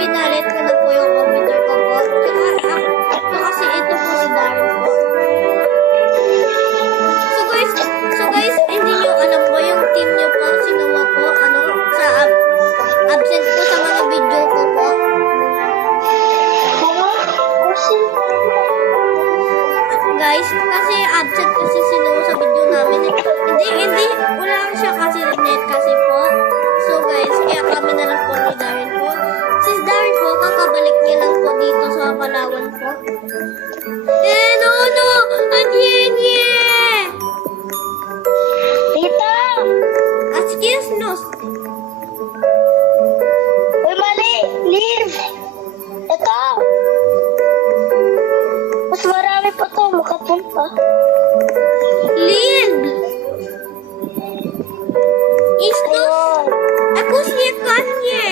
pinalit ko na po yung computer ko po. Kasi ito po si Darren po. So guys, hindi nyo alam po yung team nyo po, sinuwa po, sa absent po sa mga video ko po. Guys, kasi absent kasi sinuwa sa video namin. Hindi, wala siya kasi net kasi po. So guys, kaya kami na lang po ni Darren po. Si Darren po, kakabalik niya lang po dito sa Palawan po. No! Anyenye! Tita! Excuse nos. Uy, mali! Leave! Ito! Mas marami pa to, makapunta. Lid! Istos? Ayun. Ako siya kanya.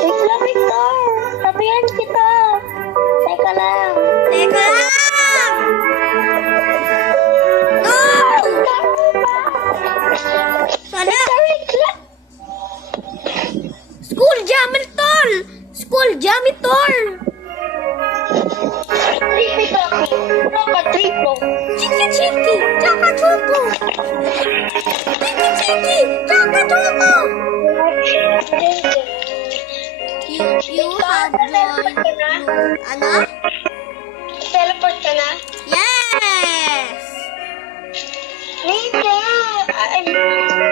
Wait lang, Victor! Sabihan kita! Teka lang! Teka lang! No! Sana! Wait lang! School janitor! School janitor! Chiki! Chaka choco! Chiki! Chaka choco! You have joined. Ano? Teleport ka na? Yes! Hindi!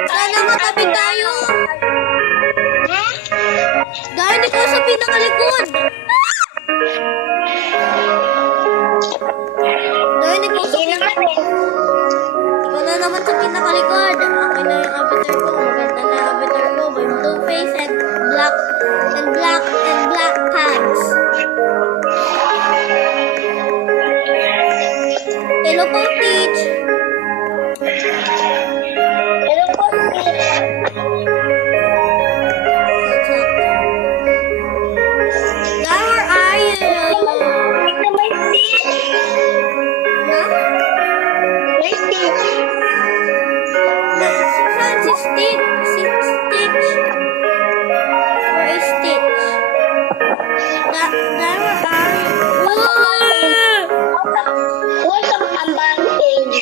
Sana matabi tayo! Ha? Dahil ikaw sa pinakalikod! Dahil ikaw sa Hindi naman eh. Ikaw na naman sa pinakalikod. Akin na yung avatar ko. Maganda na yung avatar ko. May blue face and black tags. Hello po, Peach. Hello po. Now, where are you? Wait na may Stitch. Huh? May Stitch. Saan si Stitch? Where is Stitch? Now, where are you? What's an advantage?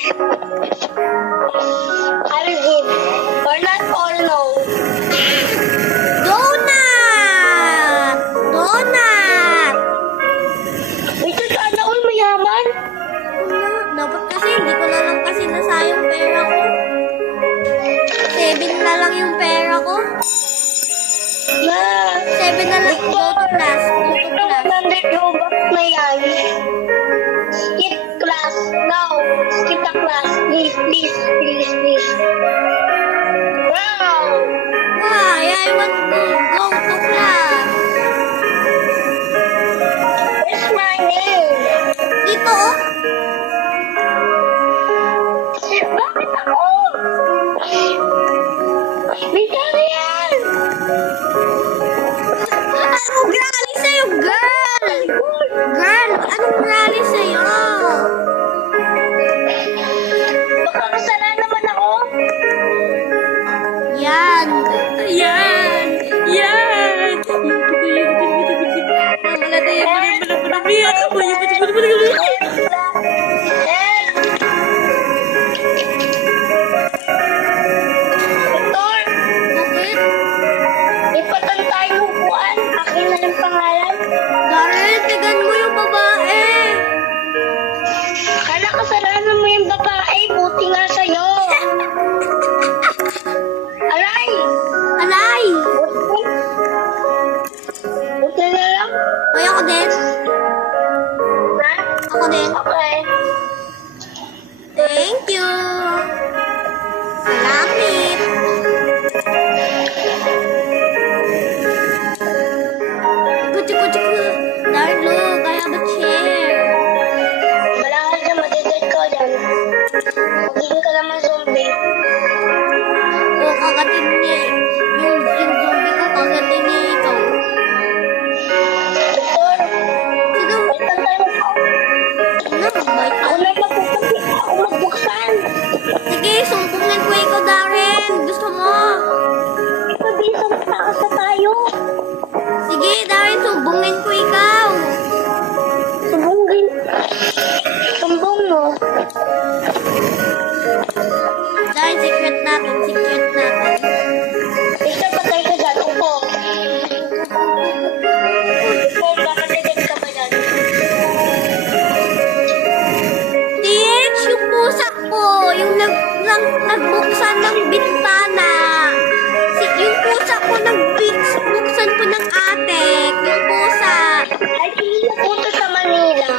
I'll give. Or not or no. Donut! Ito sana all mayaman. Dapat kasi hindi ko na lang kasi nasayang pera ko. 7 na lang yung pera ko. Na. 7 na lang. Go to class. Ito 100 Robux na yan. Skip class. No. Skip the class. Please. Wow. Why? I want to go to class. Where's my name? Dito oh. Bakit ako? Victorian! Anong rally sa'yo, girl? Girl, anong rally sa'yo? Baka kasalanan naman ako. Yan. Victor, Bakit? ipatan tayo upuan. Akin na ng pangalan. Darren, tigan mo yung babae. Akala kasalanan mo yung babae. Buti nga sa'yo. Aray! Alay! Buti na lang. Ay, ako din. Ha? Ako din. Okay. Thank you. Salamat. Kuchu. Darren, look, I have a chair. Wala ka dyan. Madidet ko dyan. Magiging ka naman zombie. O, kagatin niya. Yung zombie ko, kagatin niya ikaw. Victor, Sino? ipatan tayo upuan. Ano? Bait Ako ka. na magpupunti. Ako magbuksan. Sige, sumpungin ko ikaw, Darren. Gusto mo? Sabihin sa matakas na tayo. natin, secret natin. Victor, patay ka dyan. Upo. Upo, nakadetect ka ba dyan? TH, yung pusa ko, yung nagbuksan ng bintana. Yung pusa ko, nagbuksan ko ng attic. Yung pusa. Ay, hindi na punta sa Manila.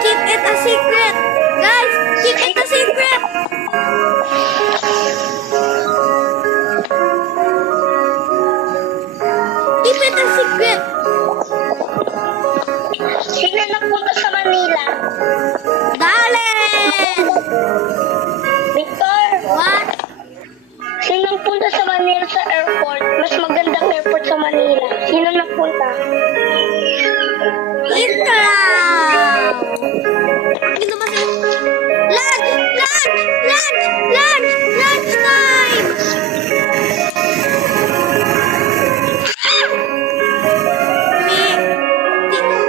Keep it a secret. Guys, keep it a secret. Keep it a secret. Sino napunta sa Manila? Dalen! Victor, What? sino napunta sa Manila sa airport? Mas magandang airport sa Manila. Sino napunta? Intra! Ano ba sa... Lunch time!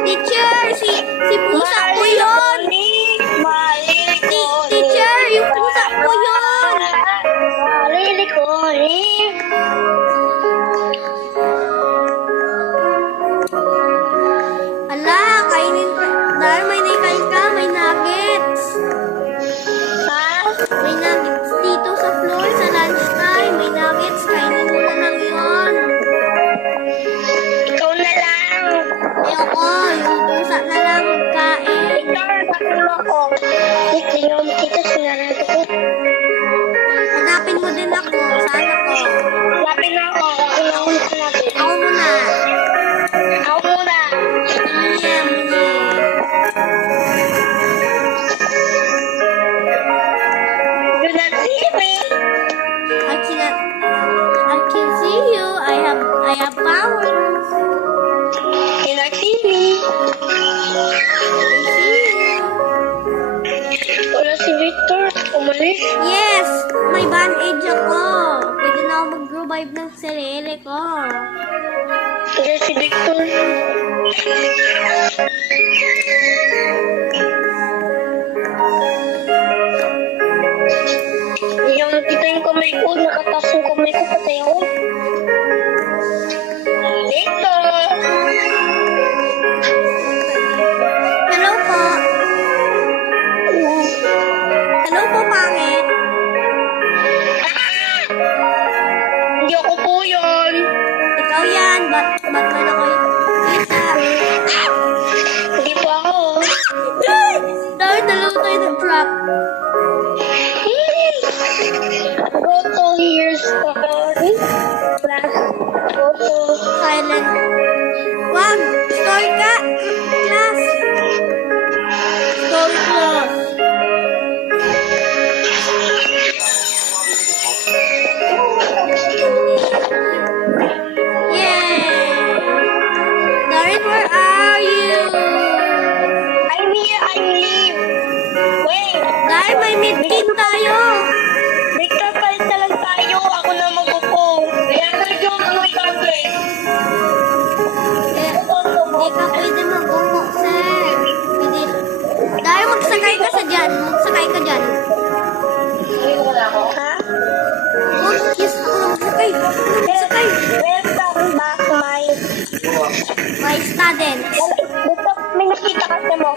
Teacher, si pusa ko yun! Teacher, yung pusa ko yun! Ala, kainin pa. Dahil may naikain ka, may nuggets. May nuggets dito sa floor sa lunchtime. May nuggets, kainin mo na lang yun. Ikaw na lang. Ayoko, yung pusa na lang kain. Victor, bakit mo ako? Hindi nyo makita sinarado ko. Hanapin mo din ako, sana ko. Lapin na ako. Ako na ako sinabi. Ako muna. Ako muna. Yeah. Do not see me. I can see you. I have powers. Cannot see me. Wala si Victor. Umalis. Yes, may bandage ako. Pwede na ako mag-revive ng sarili ko. Wala si Victor. Hindi ako nakita yung kamay ko. Nakataas yung kamay ko. Patay ako. Victor! Hello po. Hello po, pangit. Hindi ako po yun. Ikaw yan. Ba't man ako yung kita? Hindi po ako. Dahil dalawa tayo nag-drop. Go to here's story. Class. Go to... Silent. Wag! Story ka! Class! Story class. Yay! Darren, where are you? I'm here. I'm leave. Wait. Darren, may medkit tayo. Victor, palit na lang tayo. Ako na mag-upo. Kaya ka yung mga tablet. Hindi ka pwede mag-upo, sir. Pwede. Darren, magsakay ka sa dyan. Magsakay ka dyan. Ha? Yes, ako na magsakay. Magsakay. Welcome back, My student. Dito, may nakita kasi mo.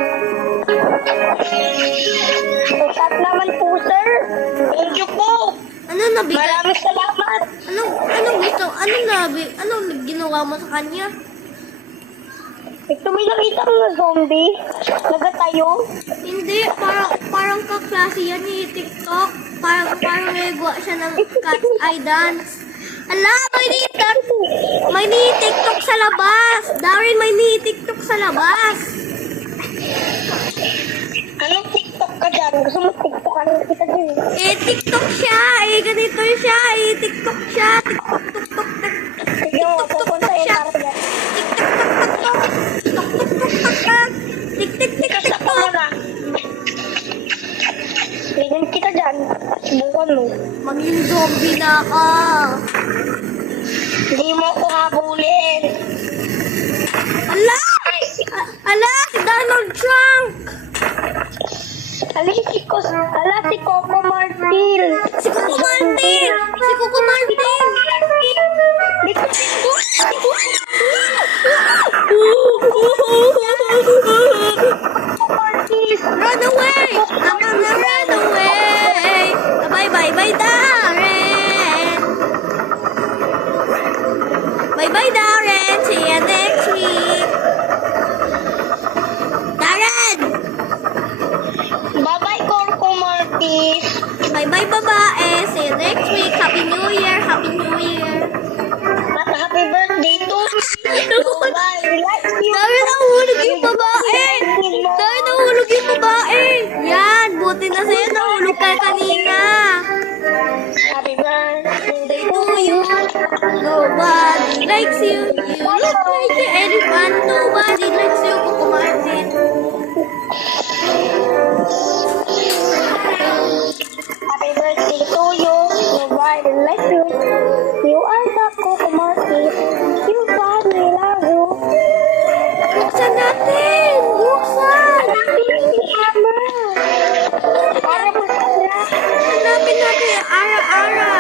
Usap naman po, sir. Thank you po. Ano nabigay? Maraming salamat. Anong ginawa mo sa kanya? Ito, may nakita ko na zombie. Nagatayo. Hindi, parang kaklase yan ni TikTok. Parang regwa siya ng cat eye dance. Ala, may ni TikTok sa labas. Darren, may ni TikTok sa labas. Anong TikTok ka dyan? Gusto mo TikTok? Anong kita dyan? TikTok siya. TikTok siya. TikTok, tuk. Sige mo, pupunta yung taro dyan. Kasap mo na. Ganyan kita dyan. Subukan mo. Maging zombie na ka. Hindi mo ako habulin. Ala! Si Donald Trump! Ala si Coco Marfil. Si si Coco Martin. Run away! I'm gonna run away! Bye-bye, Darren! Bye-bye, Darren! See you next week! Darren! Bye-bye, Coco Martis. Bye-bye, babae! See you next week! Happy New Year! Happy New Year! At happy birthday to me. Bye. Darren, nahulog yung babae! Darren, nahulog yung babae! Yan! Buti na sa'yo, nahulog ka kanina! Happy birthday To you, nobody likes you. You look like an elephant. Nobody likes you, Coco Martin. Happy birthday to you. Nobody likes you. You are the Coco Martis. You body love you. Buksan natin! Buksan! Para po sila. Hanapin natin yung ara-ara.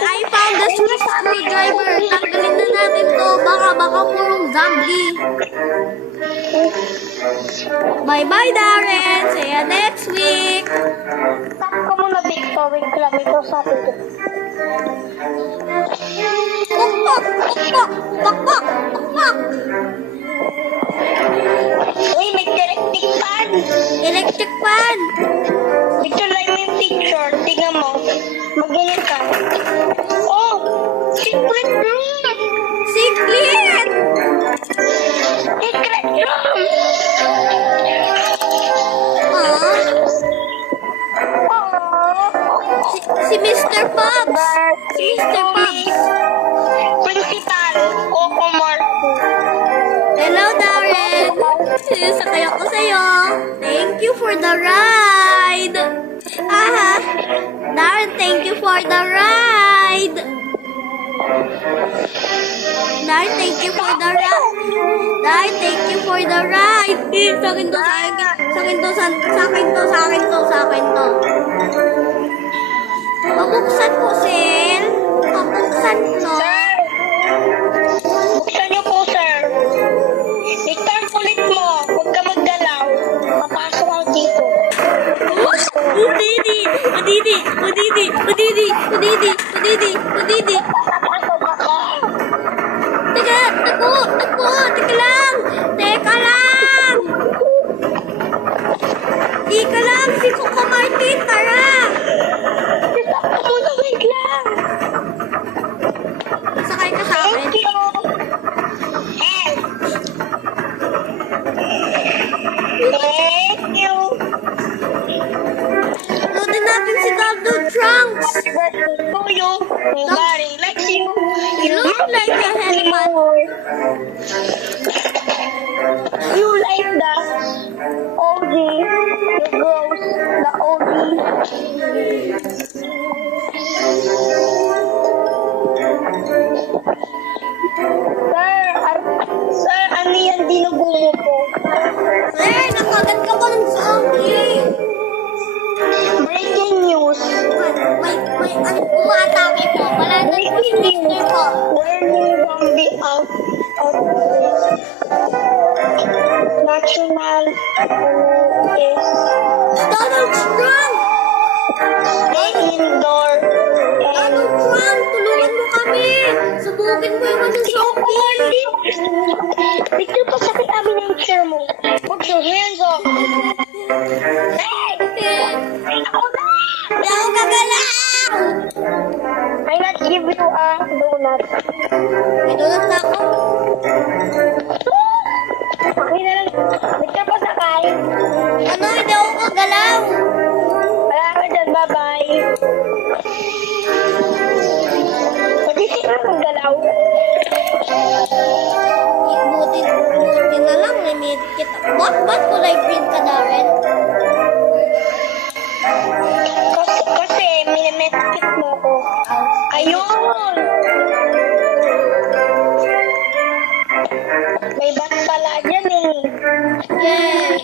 I found the Swiss screwdriver. Tanggalin na natin to. Baka purong zombie. Bye-bye, Darren. See you next week. Tap ka muna, Victor. Wait lang. Ito sa atin. Pukpok! Pukpok! Pukpok! Pukpok! Uy, may electric fan. Electric fan! Victor, like mo yung picture. Tingnan mo. Magaling ka. Oh! Secret room! Secret! Secret room! Aww. Si Mr. Pops! Si Mr. Pops! Principal, Coco Martin. Hello, Darren! Sakay ako sa'yo. Thank you for the ride! Aha! Darren, thank you for the ride! Darren, thank you for the ride! Darren, thank you for the ride! Sa akin to, sa akin. Sa akin to, sa akin to, sa akin to, sa akin to. Pabuksan po, Sel. Pabuksan po. Sir! Buksan niyo po, sir. Victor, kulit mo. Huwag ka maggalaw. Papasok ako dito. Udidi! Udidi! Udidi! Udidi! Udidi! Udidi! Udidi! Papasok ako. Teka! Takbo! Takbo! Teka lang! Teka lang! Teka lang! Si Coco Martin! Tara! Stop ka muna, wait lang. Sakay ka sa akin. Thank you. Hey. Thank you. Loadin natin si Donald Trunks! Happy birthday to you. Nobody likes you. You look like a elephant. You like the OG, the ghost, the OG. Sir, ano yan dinugo mo po? Sir, nakagat ka pa ng zombie! Breaking news. May umatake po. Wala na si Mr. po. Warning zombie out of national is Donald Trump! stay indoor and Donald Trump, tulungan mo kami! Subukin mo yung mga zombie! Victor, pasakit kami ng chair mo. Put your hands up. Hey! Ako na! Hindi ako gagalaw! I not give you a donut. May donut na ako. Okay na lang. Victor, pasakay. Ano, hindi ako gagalaw? Wala ka dyan, bye-bye. Pwede sila maggalaw. Buti na lang, may medkit. Ba't kulay green ka, Darren? Kasi minimeskit mo ko. Ayun! May bat pala dyan eh. Yay!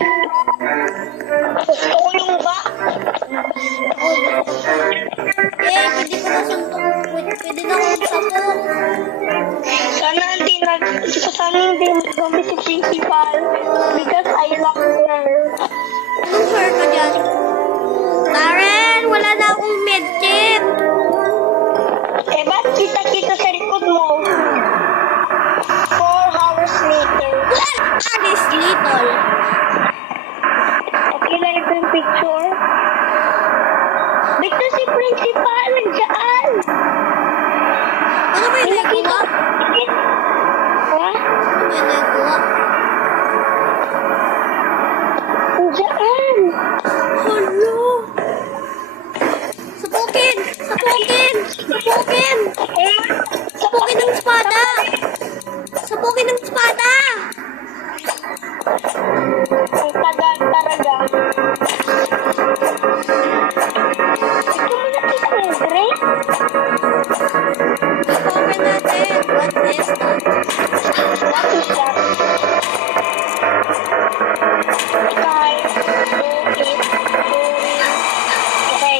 Gusto ko yung ba? sana hindi zombie si principal because I love her. Anong her ka dyan? Karen, wala na akong medkit. Eh, ba't kita-kita sa likod mo? 4 hours later. Alice Little. Okay na yung picture. Dito si principal, nandiyan. Ano ba yung nagawa? Ha? Ano ba yung nagawa? Nandiyan. Hello. Sapukin! Sapukin! Sapukin! Eh, Sapukin ng espada! Sapukin ng espada! ang tagal talaga. Ito mo na si Cedric? Open natin. What is that? What is that? Sky, do it, okay.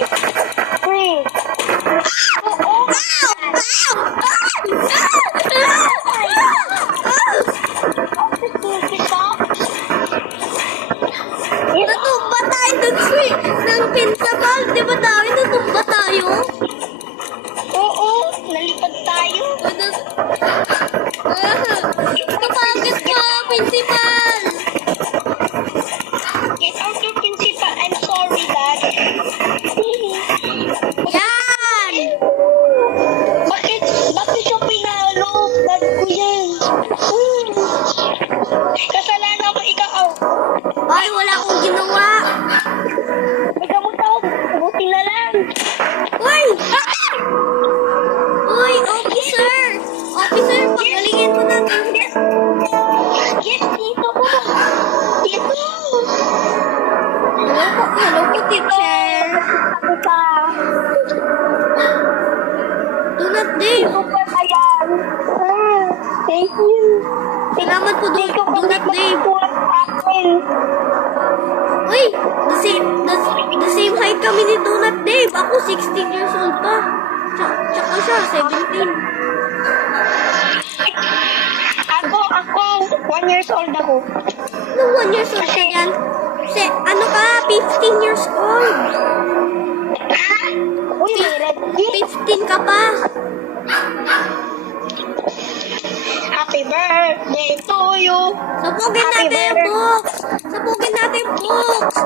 Three. Oo. Natumba tayo dun ng principal. Di ba tayo natumba tayo? Oo, nalipad tayo. Kapagod ka, principal! Get out your principal. I'm sorry, Dad. Yan! Bakit siya pinalo? Dad ko yan. Kasalanan ko ikaw. Ay, wala akong ginawa. May gamot ako. Buti na lang. Uy! Uy, officer! Officer, pagalingin mo na. Yes, dito ko. Dito. Hello po, teacher. Ako pa. Do not leave. Super ayan. Thank you. Salamat po, do not leave. Akin. Uy, the same height kami ni Do Not Dave. Ako 16 years old pa. Tsaka siya, 17. Ako, 1 years old ako. No, 1 years old ka yan. Ano ka, 15 years old. Uy, may red gift. 15 ka pa. Happy birthday to you. Sabugin Happy natin yung birthday. books. Sabugin natin yung books.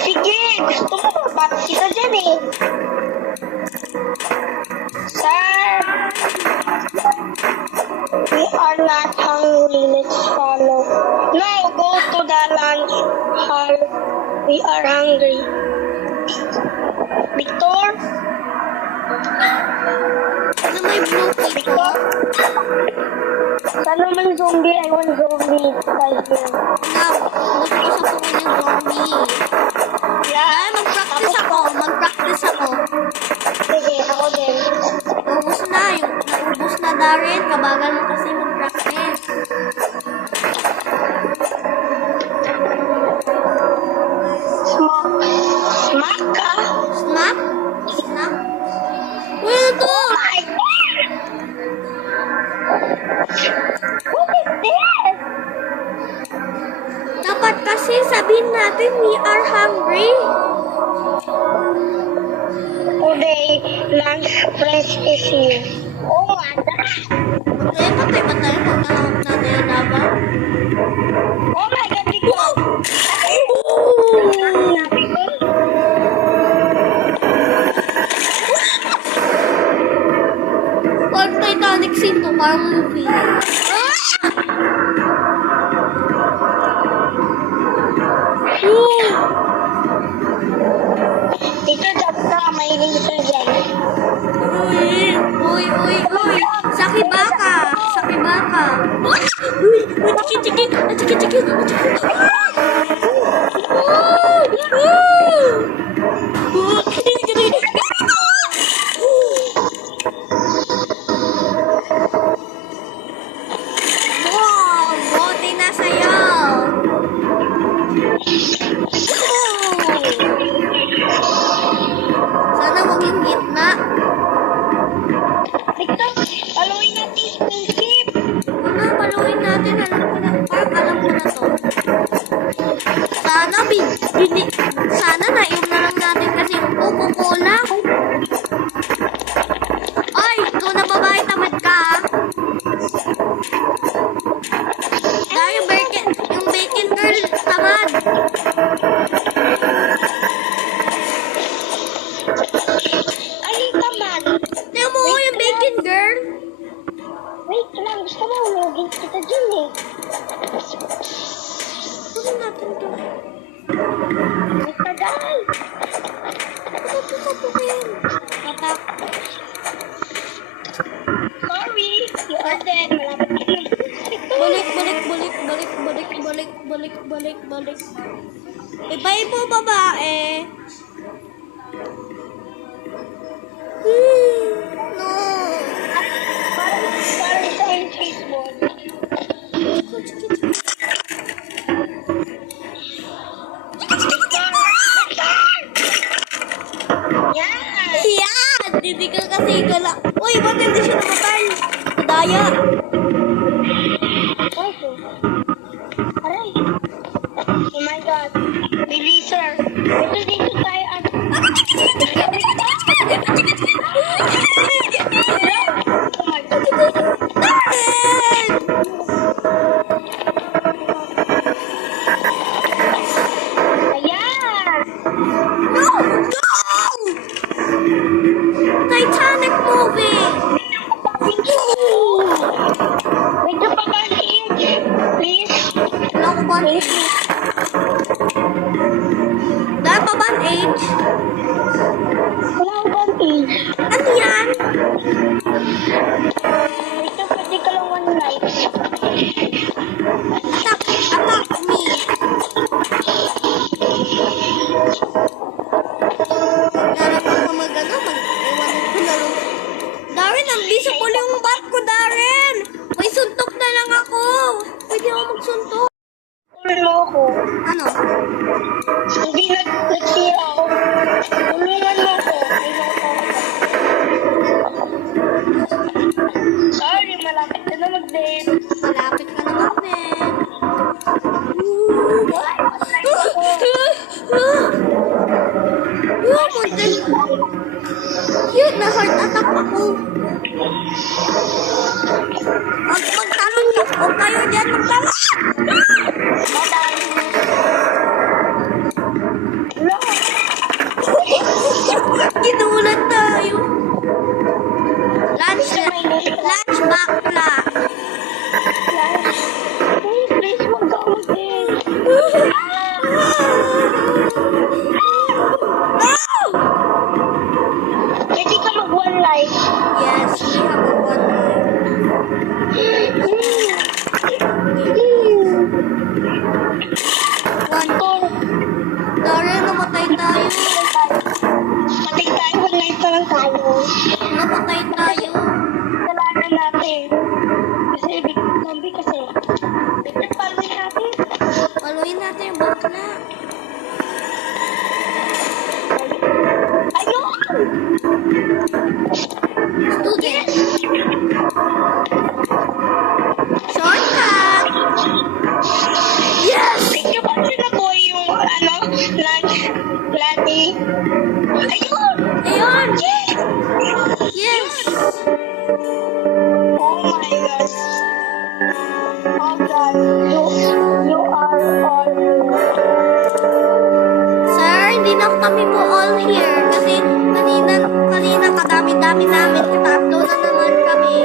Sige, gusto mo ba't kita dyan eh. Sir, we are not hungry. Let's follow. Now go to the lunch hall. We are hungry. Victor? Ano may blue cake ko? Sana man zombie, I want zombie right here. Now, gusto ko sabugin yung zombie. Ay, mag-practice ako. Mag-practice ako. Sige, ako din. Naubos na. Naubos na, Darren. Kabagal mo kasi mag-practice. Smoke. Smack ka? Snap? Snap? Uy, ano to? My God! What is this? Dapat kasi sabihin natin we are hungry. Today, lunch press is here. Oh my God! Patay ba tayo pag nahawak natin yung laban? Oh my God, Victor! Parang Titanic scene to, parang movie. Dito, Jabka, may laser dyan. Uy! Sakibaka! Sakibaka! Uy! Chiki! Wow! Bote na sa'yo! Sana wag yung gitna. Victor, paluin natin yung pinky. balik. Bye po, babae. No. Parang sa Facebook. Yan! Yan! Hindi ka kasi gala. Uy, ba't hindi siya namatay? Daya. Okay. Aray. Oh my God. Baby sir. Dito tayo at... Oh my God. Ayan! No! No! Titanic movie! Medyo pagkakiin. Please. Wala ko ba age? Dahil pa ba ang age? Wala akong panty. Ano yan? Medyo pwede ka lang one night. Attack me. Narap ako mag-ano, mag-iwanan ko na lang. Darren, ang visible yung bat ko, Darren! May suntok na lang ako! Pwede ako magsuntok. Tulungan mo ako. Ano? Hindi nagsira ako. Tulungan mo ako. Sorry, malapit ka na mag-date. Malapit ka na mag-date. Cute, na heart attack ako. Magtalon niyo po kayo dyan, magtalon! Bye-bye. Wala. Ginulat tayo. Lunch bakla. Please, huwag ka mag-date. No! Pwede ka mag-one life. Yes, we have a one One more. Darren, namatay tayo. Patay tayo, one life na lang tayo. Namatay tayo. Kailangan natin. Kasi, zombie kasi. Pagpapalawin natin. Paluin natin yung bakla. Ayun! Student. Shortcut. Yes! Ikaw ba sinaboy yung, lunch, latte? Ayun! Ayun! Yes! Yes! Oh my God. Oh God. You are all. Sir, hindi na kami po all here kasi kanina kadami-dami namin. Tatlo na naman kami.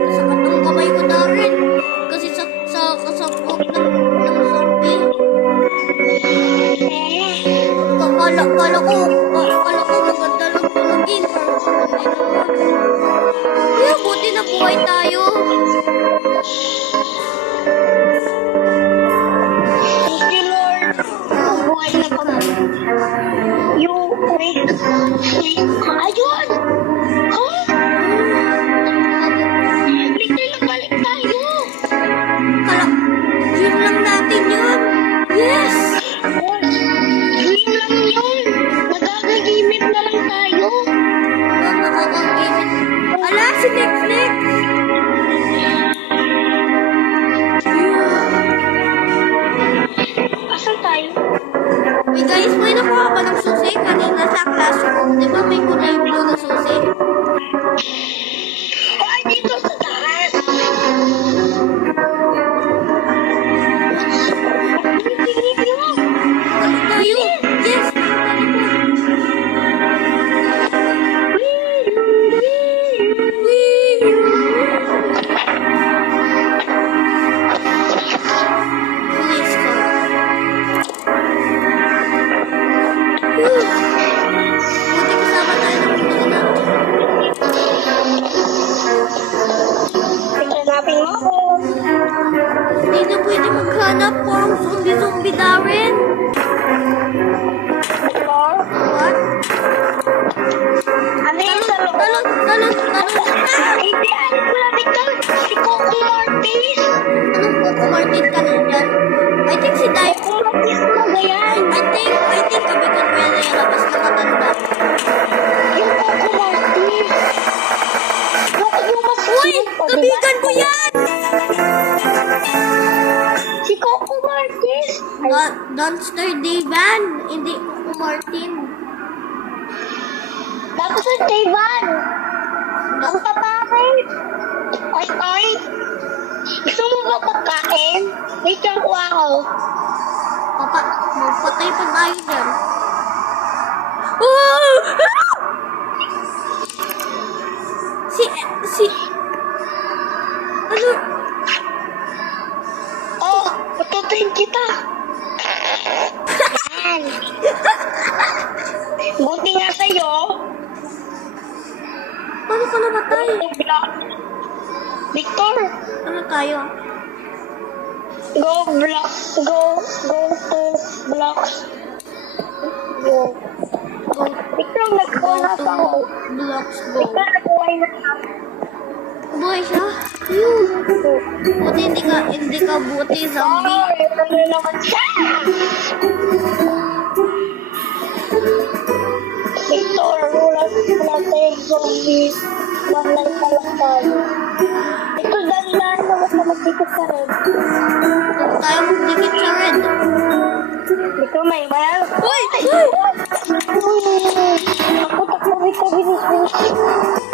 Masakit ang kamay ko, Darren. Kasi sa kasapot ng zombie. Kala ko maganda lang tulogin. Kaya buti na buhay tayo. Thank you, Lord. Buhay na kami. You, wait. Ayun! Huh? Bigla na balik tayo. Kala, dream lang natin yun. Yes! Dream lang yun. Nagagagimit na lang tayo. Ang nakakagimit. Ala, si Netflix! Asan tayo? Hey guys, may nakuha ba ng susi kanina sa classroom? Di ba may kulay blue na susi? Ay, dito sa taas. Balik tayo! Yes! Police car. Buti kasama tayo ng mga Anong zombie, Darren? Victor? What? Ano yung sa loob? Talon. Hindi, ano pala, Victor? Si Coco Martis. Anong Coco Martin ka na dyan? I think si Day. Coco Martis na ba yan? I think kabitan ko yan na yan. Mas nakatanda. Yung Coco Martis. Yung mas Uy! cute pa, diba? Kabitan ko yan! Si Coco Martis. Dumpster Davan. Hindi Coco Martin. Tapos ang Dayvan. Ang tatapit. Oy. Gusto mo ba pagkain? May tiyang kuha ko. Magpatay pa tayo dyan. Oh! Ano? Oh, patutuin kita. Yan. Buti nga sa'yo. Paano ka namatay? Victor, Ano tayo? go blocks. Go to blocks. Go. Victor, nagkuha na ako. Blocks go. Victor, nagkuha na ako. Boy siya? Buti hindi ka buti zombie. Oh, ito na naman siya. Victor, wala tayong zombie. Mahlay pa lang tayo. Ito, dahan naman sa magdikit sa red. Huwag tayo magdikit sa red. Victor, may mayal. Uy! Takbo, Victor, binis.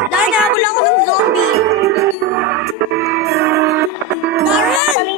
Dahil nahabol ako ng zombie. Darren!